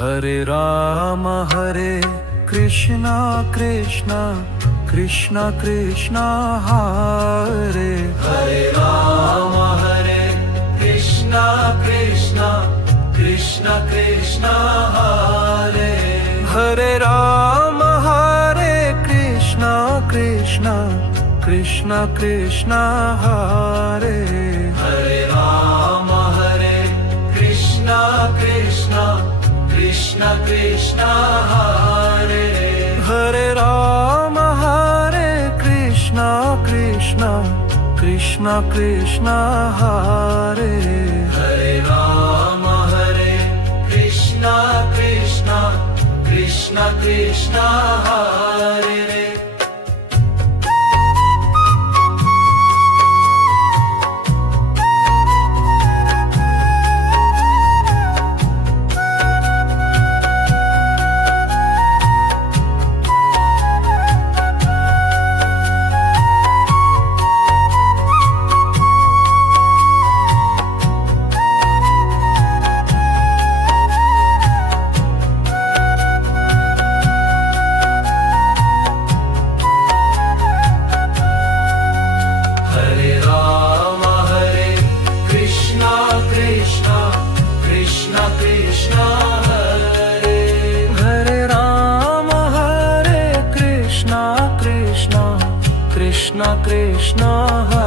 Hare Krishna Krishna Krishna Krishna Hare Hare Ram Hare Krishna Krishna Krishna Krishna Hare Hare Ram Hare Krishna Krishna Krishna Krishna Hare Hare Ram Hare Krishna Krishna Krishna Krishna Hare Hare Ram Hare Krishna Krishna Krishna Krishna Hare Hare Ram Hare Krishna Krishna Krishna Krishna Hare Krishna Krishna